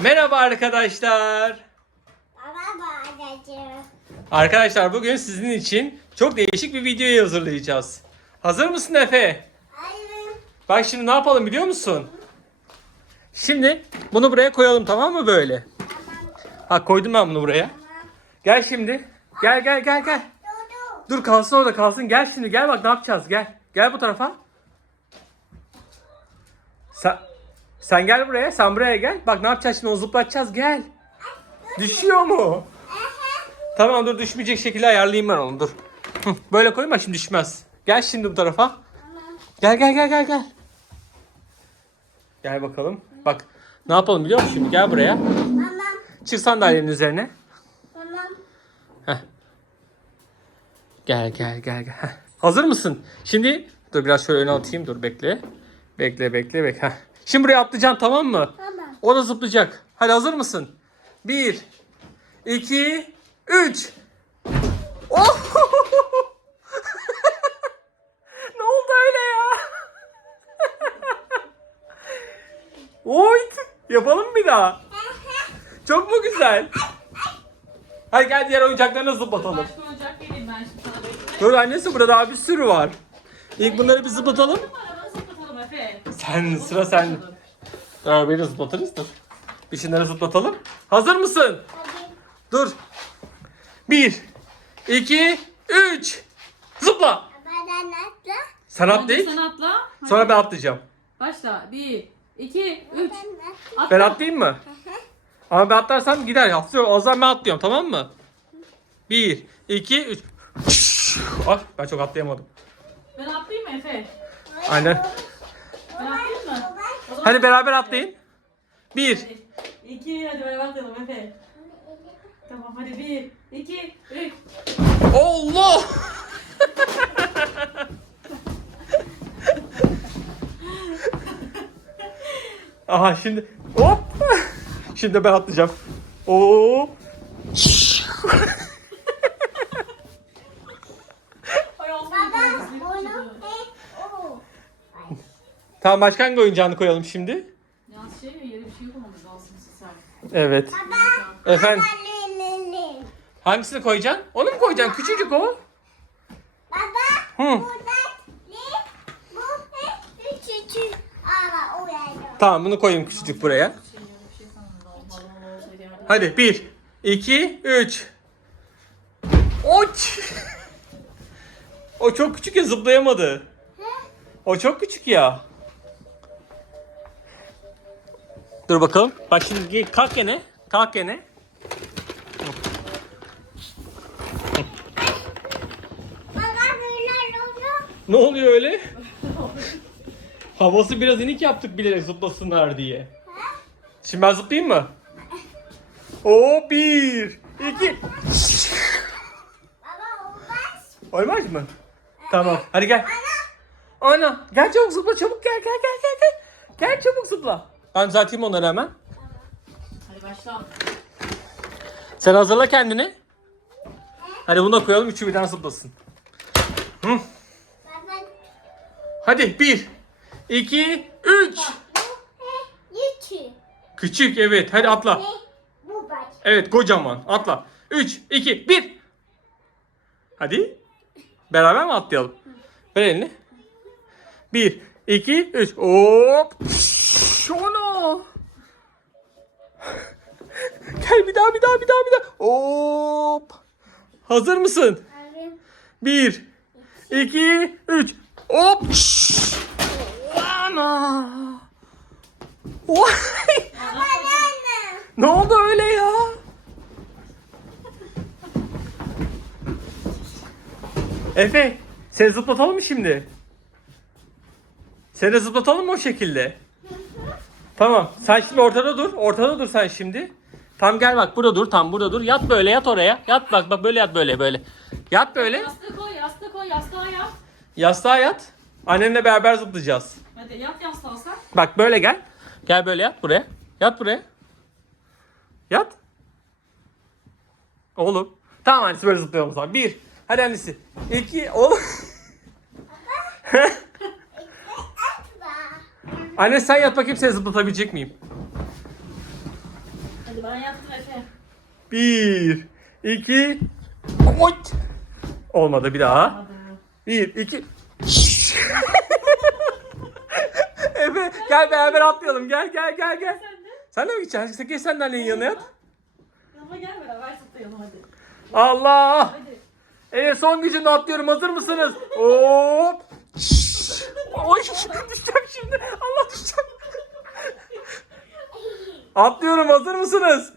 Merhaba arkadaşlar. Babacığım. Arkadaşlar bugün sizin için çok değişik bir videoyu hazırlayacağız. Hazır mısın Efe? Hayır. Bak şimdi ne yapalım biliyor musun? Şimdi bunu buraya koyalım tamam mı böyle? Ha koydum ben bunu buraya. Gel şimdi. Gel gel gel gel. Dur kalsın orada kalsın. Gel şimdi gel bak ne yapacağız gel. Gel bu tarafa. Sen, sen gel buraya. Sen buraya gel. Bak ne yapacağız şimdi onu zıplatacağız gel. Düşüyor mu? Tamam dur düşmeyecek şekilde ayarlayayım ben onu dur. Hı, Böyle koyma şimdi düşmez. Gel şimdi bu tarafa. Gel gel gel gel gel. Gel bakalım. Bak ne yapalım biliyor musun şimdi? Gel buraya. Tamam. Çık sandalyenin üzerine. Tamam. Heh. Gel gel gel gel. Heh. Hazır mısın? Şimdi dur biraz şöyle öne atayım. Dur bekle. Bekle bekle bekle. Heh. Şimdi buraya atlayacaksın tamam mı? Tamam. O da zıplayacak. Hadi hazır mısın? Bir, iki, üç. Oh! ne oldu öyle ya? Oy! Yapalım mı bir daha? Çok mu güzel? Hadi gel diğer oyuncaklarına zıplatalım. Başka oyuncak vereyim ben şimdi sana bekle. Dur annesi burada daha bir sürü var. İlk bunları bir zıplatalım. Arabanı zıplatalım Efe. Sen sıra sen. Dur beni zıplatırız dur. Bir şeyleri zıplatalım. Hazır mısın? Hadi. Dur. Bir, iki, üç. Zıpla. Babadan atla. Sen Önce atlayın. Sen atla. Hadi. Sonra ben atlayacağım. Başla. Bir, iki, üç. Atla. Ben atlayayım mı? Ama ben atlarsam gider. Atlıyor. O zaman ben atlıyorum tamam mı? Bir, iki, üç. Ah ben çok atlayamadım. Ben atlayayım mı Efe? Aynen. Ben atlayayım mı? O zaman- Hadi beraber atlayın. Bir. İki, hadi beraber atlayalım Efe. Tamam hadi bir, iki, üç. Allah! Aha şimdi hop. Şimdi ben atlayacağım. Oo. Ay Allah'ım. Baba gözlerim onu acıdı. e o. Tamam başka hangi oyuncağını koyalım şimdi? Yalnız şey yere bir şey yapmamız lazım sen. Evet. Efendim Baba le le. hangisini koyacaksın? Onu mu koyacaksın? Küçücük o. Baba Hı. burada ne? Bu ne? Üç. Ama uyanıyor. Tamam bunu koyayım küçücük buraya. Şey yere bir şey sanırım. Olmalı olsaydı yardım. Hadi bir, iki, üç. Oç! O çok küçük ya zıplayamadı. O çok küçük ya. Dur bakalım. Bak şimdi kalk gene. Kalk gene. Ne oluyor öyle? Havası biraz inik yaptık bilerek zıplasınlar diye. Şimdi ben zıplayayım mı? O bir, iki. Olmaz. Mı? Tamam. Hadi gel. Ana. Gel çabuk zıpla çabuk gel gel gel gel. Gel çabuk zıpla. Ben düzelteyim onları hemen. Hadi başla. Sen hazırla kendini. Hadi bunu da koyalım üçü birden zıplasın. Hı. Hadi bir, iki, üç. Küçük evet hadi atla. Evet kocaman atla. Üç, iki, bir. Hadi. Beraber mi atlayalım? Ver elini. Bir, iki, üç. Hop. Şuna. Gel bir daha bir daha bir daha bir daha. Hop. Hazır mısın? Abi. Bir, iki, üç. Hop. Ana. Ne oldu öyle ya? Efe, seni zıplatalım mı şimdi? Seni zıplatalım mı o şekilde? Tamam. Sen şimdi ortada dur. Ortada dur sen şimdi. Tam gel bak burada dur. Tam burada dur. Yat böyle yat oraya. Yat bak bak böyle yat böyle böyle. Yat böyle. Yastığı koy, yastığı koy, yastığa yat. Yastığa yat. Annenle beraber zıplayacağız. Hadi yat yastığa sen. Bak böyle gel. Gel böyle yat buraya. Yat buraya. Yat. Oğlum. Tamam annesi böyle zıplayalım o zaman. Bir. Hadi annesi. İki. Oğlum. Anne sen yat bakayım seni zıplatabilecek miyim? Ben yaptım Efe. Bir, iki, oy. Olmadı bir daha. Bir, iki. Efe gel beraber atlayalım. Gel gel gel gel. Sen de. Sen de mi gideceksin? Sen geç sen de annenin yanına yat. Yanıma gel beraber tutayalım hadi. Allah. Hadi. Evet son gücümle atlıyorum. Hazır mısınız? Hop. Oy düşeceğim şimdi. Allah düşeceğim. Atlıyorum. Hazır mısınız?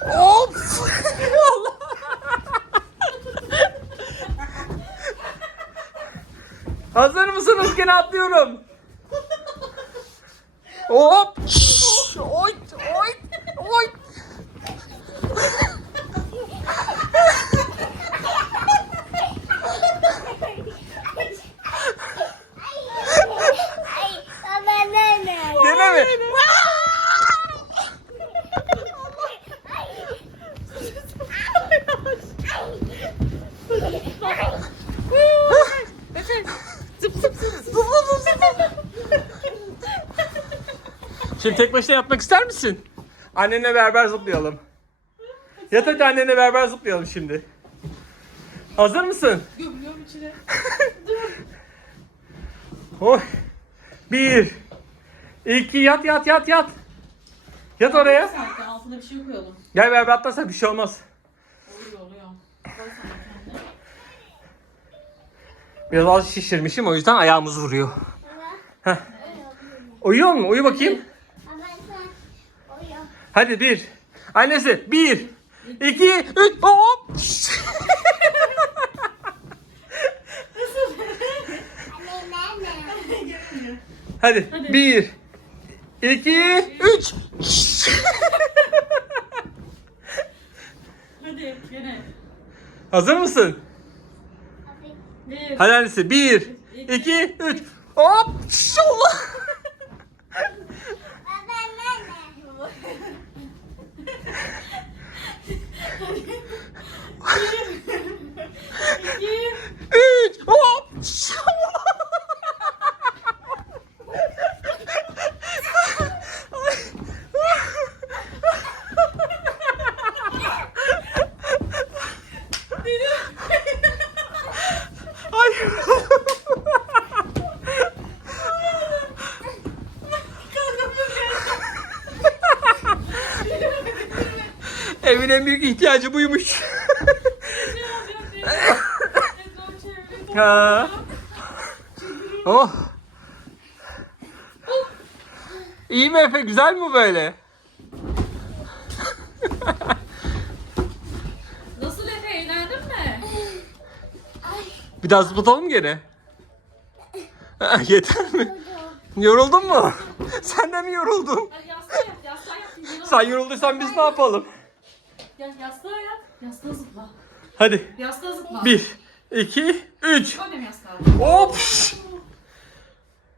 Hop. Allah. Hazır mısınız? Gene atlıyorum. Hop. Oy. Oy. Oy. Ay, baba nene. Gene mi? Şimdi tek başına yapmak ister misin? Annenle beraber zıplayalım. Yat hadi annenle beraber zıplayalım şimdi. Hazır mısın? Gömüyorum içine. Oy. Bir. iki yat yat yat yat. Yat oraya. Sanki altına bir şey koyalım. Gel beraber atlarsa bir şey olmaz. Oluyor oluyor. Koy sana kendine. Biraz az şişirmişim o yüzden ayağımız vuruyor. Heh. Uyuyor mu? Uyu bakayım. Hadi bir. Annesi bir. iki, üç. Hop. Hadi. Hadi. Bir. iki, üç. Hadi gene. Hazır mısın? Bir. Hadi annesi. Bir. iki, üç. Hop. Allah. Baba nene. İki. Üç. Hop. Evin en büyük ihtiyacı buymuş. Ha. Oh. İyi mi Efe? Güzel mi böyle? Nasıl Efe eğlendin mi? Bir daha zıplatalım gene? Ha, Yeter mi? Yoruldun mu? Sen de mi yoruldun? Hadi yastığa yat, yastığa yat. Yana Sen yorulduysan biz ne yapalım? Gel yastığa yat. Yastığa zıpla. Hadi. Yastığa zıpla. Bir, iki, üç. Annem yastığa. Hop.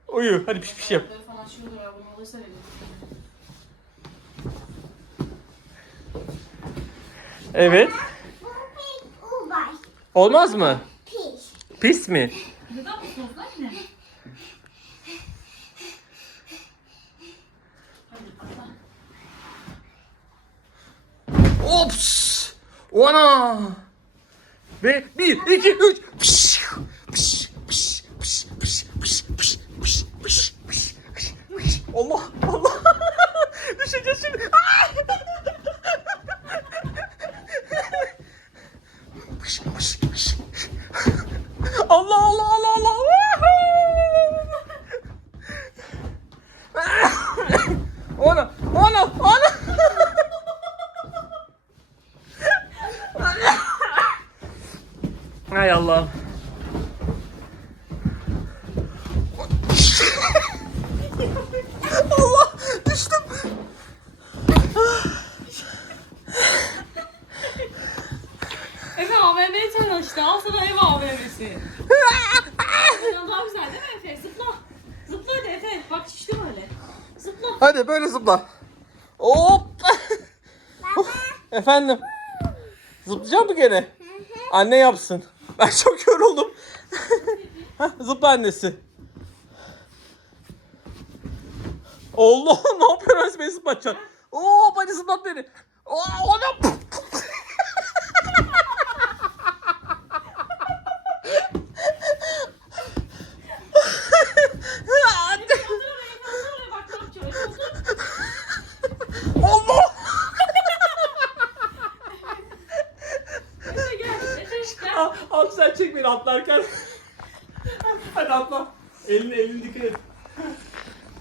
Uyu. Hadi piş piş yap. Böyle falan şey olur ya. Bunu alırsa verir. Evet. Olmaz mı? Pis. Pis mi? Neden lan yine? Atla. Ops. Ona. Ve 1, 2, 3. Hadi böyle zıpla. Hop. Efendim. Zıplayacak mı gene? Anne yapsın. Ben çok yoruldum. Hah, Zıpla annesi. Allah ne yapıyorsun beni zıplatacaksın? Oo beni zıplat beni. Oo ona. Kaldır oraya kaldır oraya bak ne yapacağım. Efe otur. Allah. Efe gel. Efe gel. Al, al sen çek beni atlarken. Hadi atla. Elini elini dikkat et.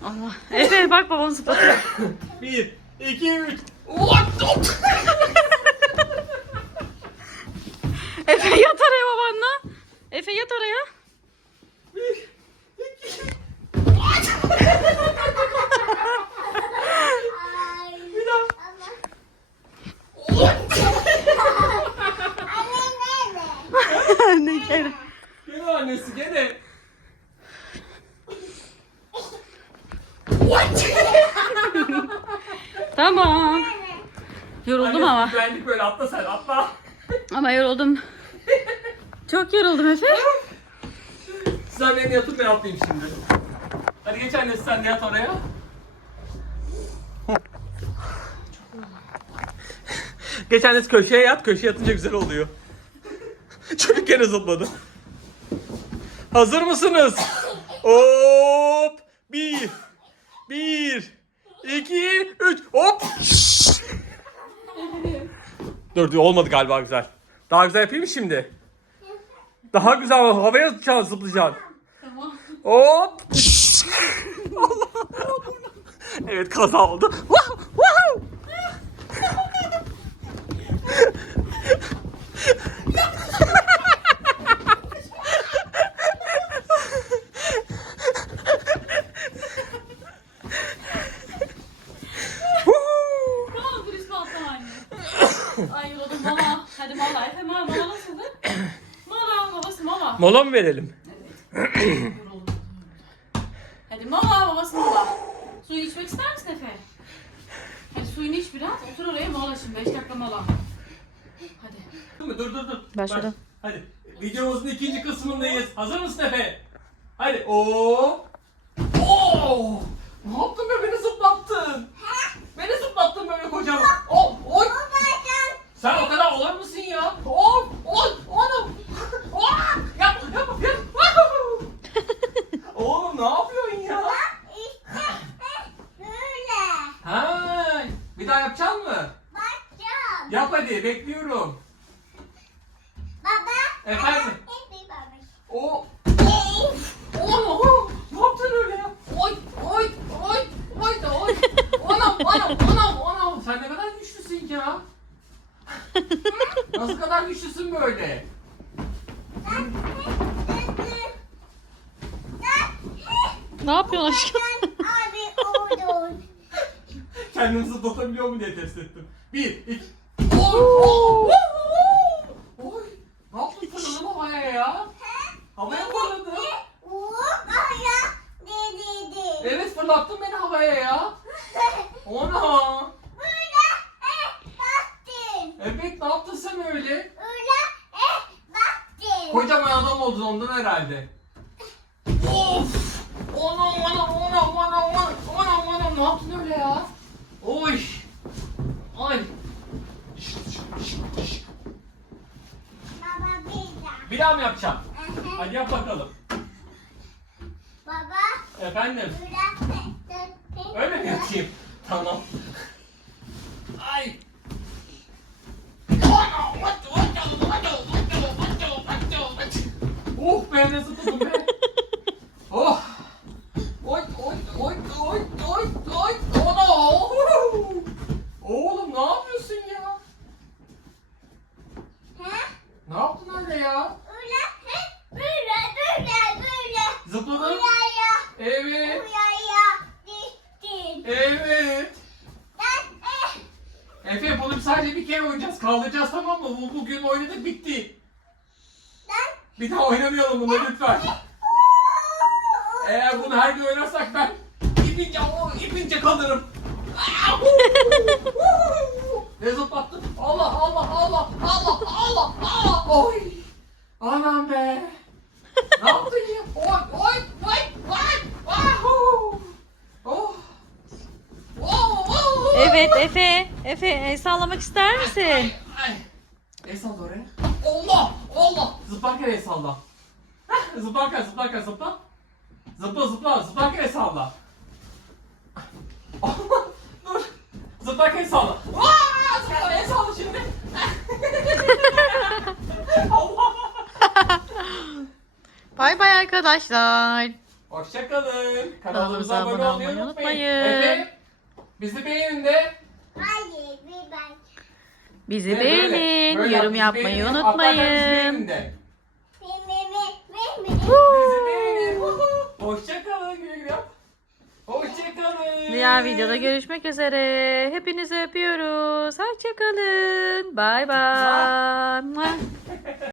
Allah. Efe bak babanı zıplatıyor. Bir, iki, üç. What? Efe yat oraya babanla. Efe yat oraya. Bir, iki. Bir daha. Ama. Anne nerede? ne kere. Gene annesi gene. Tamam. Yoruldum ama. Güvenlik böyle atla sen atla. Ama yoruldum. Çok yoruldum Efe. Sen beni yatır ben atlayayım şimdi. Hadi geç annesi sen de yat oraya. Geç annesi köşeye yat. Köşeye yatınca güzel oluyor. Çocuk gene zıpladı. Hazır mısınız? Hop! Bir, bir, iki, üç, hop! Dur dur olmadı galiba güzel. Daha güzel yapayım mı şimdi? Daha güzel havaya zıplayacaksın zıplayacaksın. Tamam. Hop! Evet kaza oldu. Wah! Wahoo! Woohoo! Tamam dürüst atlama anne. Ay yoruldum mola. Hadi mola. Efe mola mola nasıldı? Mola babası mola. Mı verelim? Hadi mola babası mola. Suyu içmek ister misin Efe? Hadi suyunu iç biraz. Otur oraya mola şimdi. 5 dakika mola. Hadi. Dur dur dur. Başladı. Baş- Hadi. Videomuzun ikinci kısmındayız. Hazır mısın Efe? Hadi. Oo. Oo. Ne yaptın be beni zıplattın. Beni zıplattın böyle kocaman. Oh, oy. Sen o kadar olur musun ya? Oh, oy, oğlum. Oh, yap, yap, yap. Wahoo! Oğlum ne yapıyorsun ya? İşte böyle. Ha, bir daha yapacaksın mı? Bakacağım. Yap hadi, bekliyorum. Baba. Efendim? O, oğlum, ne yaptın öyle ya? Oy, oy, oy, oy da oy. Anam, anam, anam, anam. Sen ne kadar güçlüsün ya? Nasıl kadar güçlüsün böyle? Ne yapıyorsun aşkım? Kendini zıplatabiliyor mu diye test ettim. Bir, iki, oy, oy, oy. Ne yaptın fırladın havaya ya? Havaya dedi. Evet fırlattın beni havaya ya. Ona. Evet ne yaptın sen öyle? Kocaman adam oldun ondan herhalde. Of! Anam anam anam anam anam anam anam ne yaptın öyle ya? Oy! Bir daha. Mı yapacağım? Aha. Hadi yap bakalım. Baba Efendim? Öyle mi yapayım? Tamam. Ay! Oh ben de zıpladım be. Oh. Oy oy oy oy oy oy. Oğlum ne yapıyorsun ya? Ha? Ne yaptın öyle ya? Öyle böyle böyle böyle. Zıpladın. Buraya Evet. buraya düştün. Evet. Ben eh Efe bunu sadece bir kere oynayacağız. Kaldıracağız tamam mı? Bu bugün oynadık bitti. ben Bir daha oynamayalım bunu lütfen. Eğer bunu her gün oynarsak ben ipince, ipince kalırım. ne zıplattın? Allah Allah Allah Allah Allah Allah Oy. Anam be. ne yaptın ya? Oy oy oy oy. Wahoo. Oh. Evet Efe. Efe el sallamak ister misin? Ay. El salla oraya. Allah! Allah! Zıplarken el salla. Heh, Zıplarken zıplarken zıpla. Zıpla zıpla zıplarken el salla. Allah! Dur. Zıplarken el salla. Aa! Zıpla el salla şimdi. Allah! Bay bay arkadaşlar. Hoşçakalın. Kanalımıza Kanalımıza abone abone olmayı unutmayın. unutmayın. Efe, bizi beğenin de. Hayır bir ben. Bizi böyle. beğenin, Böyle yap, yorum bizi yapmayı beğenin. Atlarken bizi beğenin unutmayın. de. Me me me me me. Bizi beğenin. Hoşçakalın. Güle güle yap. Hoşçakalın. Diğer videoda görüşmek üzere. Hepinizi öpüyoruz. Hoşçakalın. Bay bay.